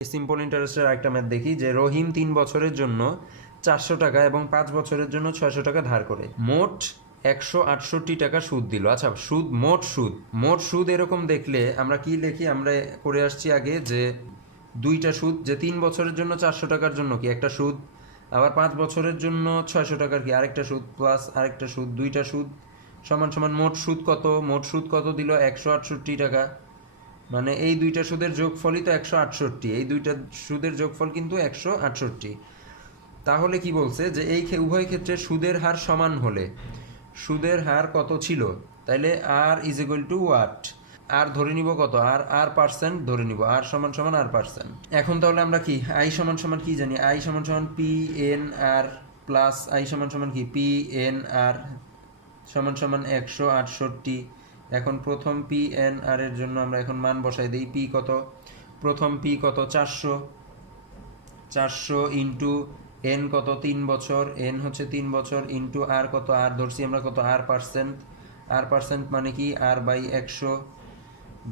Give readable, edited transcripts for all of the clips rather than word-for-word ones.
Simple ইন্টারেস্টের একটা math দেখি যে রহিম 3 বছরের জন্য 400 টাকা এবং 5 বছরের জন্য 600 টাকা ধার করে মোট 168 টাকা সুদ দিল। আচ্ছা, মোট সুদ এরকম দেখলে আমরা কি লিখি? আমরা করে আসছি আগে যে দুইটা সুদ, যে 3 বছরের জন্য 400 টাকার জন্য কি একটা সুদ, আবার 5 বছরের জন্য 600 টাকার কি আরেকটা সুদ, প্লাস আরেকটা সুদ, দুইটা সুদ সমান সমান মোট সুদ কত? মোট সুদ কত দিল? 168 টাকা। মানে এই দুইটা সুদের যোগফলই তো 168, এই দুইটা সুদের যোগফল কিন্তু 168। তাহলে কি বলছে যে এই উভয় ক্ষেত্রে সুদের হার সমান হলে সুদের হার কত ছিল? তাইলে আর ইজ ইকুয়াল টু হোয়াট? আর ধরে নিব কত? আর পার্সেন্ট ধরে নিব, আর সমান সমান আর পার্সেন্ট। এখন তাহলে আমরা কি আই সমান সমান কি জানি? আই সমান সমান P N R plus I সমান সমান কি পি এন আর সমান সমান 168। এখন প্রথম পি এন আর এর জন্য আমরা এখন মান বসাই দিই। পি কত? প্রথম পি কত? 400। 400 ইন্টু এন কত? 3 বছর, এন হচ্ছে 3 বছর, ইন্টু আর কত? আর ধরছি আমরা কত? R percent. আর পার্সেন্ট মানে কি আর বাই 100,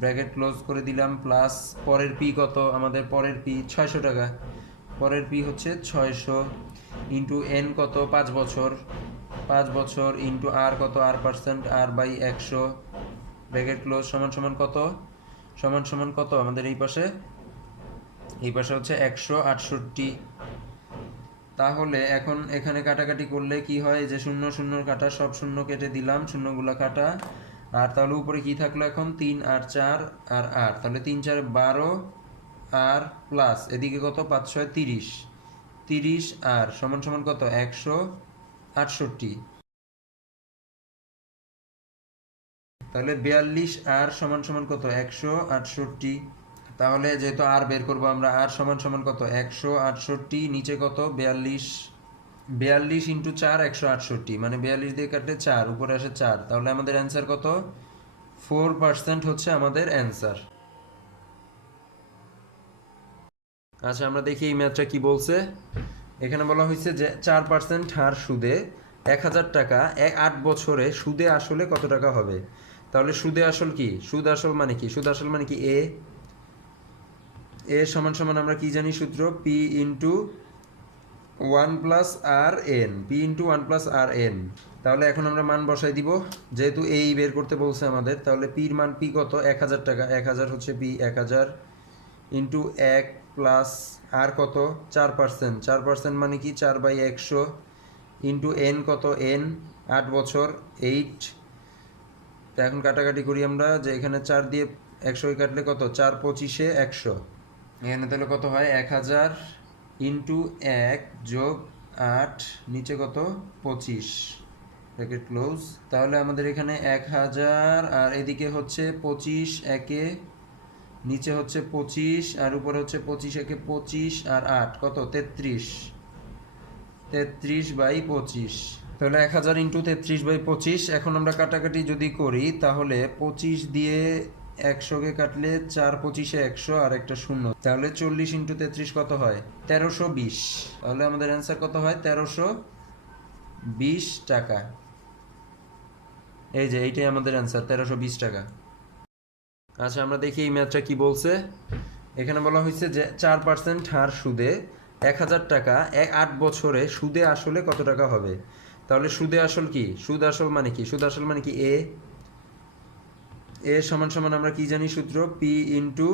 ব্র্যাকেট ক্লোজ করে দিলাম, প্লাস পরের পি কত? আমাদের পরের পি 600 টাকা, পরের পি হচ্ছে 600, ইন্টু এন কত? 5 বছর, 5 বছর, ইন্টু আর কত? R percent, R by 100, bracket close, সমান সমান কত? সমান সমান কত আমাদের এই পাশে? এই পাশে হচ্ছে 168। তাহলে এখন এখানে কাটাকাটি করলে কি হয়? যে শূন্য শূন্য কাটা, সব শূন্য কেটে দিলাম, শূন্যগুলা কাটা। আর তাহলে উপরে কি থাকলো এখন? 3 আর 4 আর 8, তাহলে 3 4 12 আর প্লাস এদিকে কত? 5 6 30, 30 আর সমান সমান কত? 168। তাহলে 42 আর সমান সমান কত? 168। তাহলে যেহেতু আর বের করবো আমরা, আর সমান সমান কত? 168, নিচে কত? 42, 42 ইন্টু 4 168, মানে 42 দিয়ে কাটলে 4, উপরে আসে 4, তাহলে আমাদের অ্যান্সার কত? 4% হচ্ছে আমাদের অ্যান্সার। আচ্ছা, আমরা দেখি এই ম্যাথটা কি বলছে। এখানে বলা হয়েছে যে 4% হার সুদে 1000 টাকা 8 বছরে সুদে আসলে কত টাকা হবে? তাহলে সুদে আসল কি? সুদ আসল মানে কি? সুদ আসল মানে কি? এ সমান সমান আমরা কি জানি সূত্র? P into 1+r(n), P into 1+r(n). তাহলে এখন আমরা মান বসাই দিব, যেহেতু এই বের করতে বলছে আমাদের, তাহলে পির মান পি কত? 1000 টাকা, 1000 হচ্ছে পি 1000, ইন্টু 1 প্লাস আর কত? 4%, 4% মানে কি 4/100, ইন্টু এন কত? এন 8 বছর 8। তো এখন কাটাকাটি করি আমরা, যে এখানে 4 দিয়ে 100 কাটলে কত? 4 25 100, এখানে তাহলে কত হয়? 1000 ইন্টু 1 যোগ 8, নিচে কত? 25, ব্র্যাকেট ক্লোজ। তাহলে আমাদের এখানে 1000 আর এদিকে হচ্ছে 25 একে, নিচে হচ্ছে 25 আর উপরে হচ্ছে 25 একে 25 আর 8 কত? 33, 33/25। তাহলে 1000 ইন্টু 33/25। এখন আমরা কাটাকাটি যদি করি তাহলে 25 দিয়ে 100কে কাটলে 4 25 100 আর একটা শূন্য, তাহলে 40 ইন্টু 33 কত হয়? 1320। তাহলে আমাদের অ্যান্সার কত হয়? 1320 টাকা। এই যে এইটাই আমাদের অ্যান্সার, 1320 টাকা। আচ্ছা, আমরা দেখি এই ম্যাথটা কি বলছে। এখানে বলা হয়েছে যে 4% হার সুদে 1000 টাকা 8 বছরে সুদে আসলে কত টাকা হবে? তাহলে সুদে আসল কি? সুদ আসল মানে কি? সুদ আসল মানে কি? এ সমান সমান আমরা কি জানি সূত্র? P into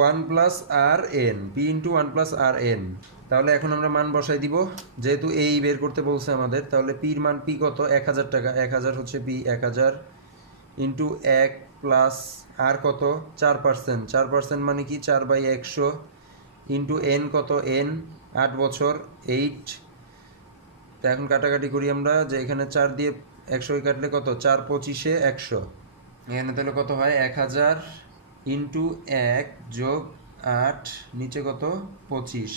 1+r(n), P into 1+r(n). তাহলে এখন আমরা মান বসাই দিব, যেহেতু এই বের করতে বলছে আমাদের, তাহলে পির মান পি কত? 1000 টাকা, 1000 হচ্ছে পি 1000, ইন্টু 1 প্লাস আর কত? 4%, 4% মানে কি 4/100, ইন্টু এন কত? এন 8 বছর 8। তো এখন কাটাকাটি করি আমরা, যে এখানে 4 দিয়ে 100 কাটলে কত? 4 25 100, এখানে তাহলে কত হয়? 1000 ইন্টু 1 যোগ 8, নিচে কত? 25,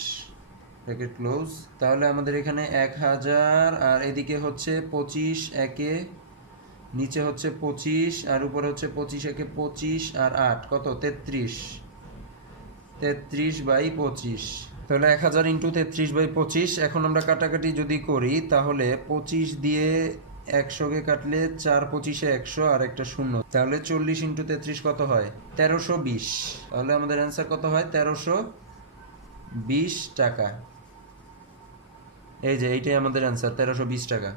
ব্র্যাকেট ক্লোজ। তাহলে আমাদের এখানে 1000 আর এদিকে হচ্ছে 25 একে, নিচে হচ্ছে 25 আর উপরে হচ্ছে 25 একে 25 আর 8 কত? 33, 33/25। তাহলে 1000 ইন্টু 33/25। এখন আমরা কাটাকাটি যদি করি তাহলে 25 দিয়ে একশোকে কাটলে 4 × 25 100 আর একটা শূন্য, তাহলে 40 × 33 কত হয়? 1320। তাহলে আমাদের অ্যান্সার কত হয়? 1320 টাকা। এই যে এইটাই আমাদের অ্যান্সার, 1320 টাকা।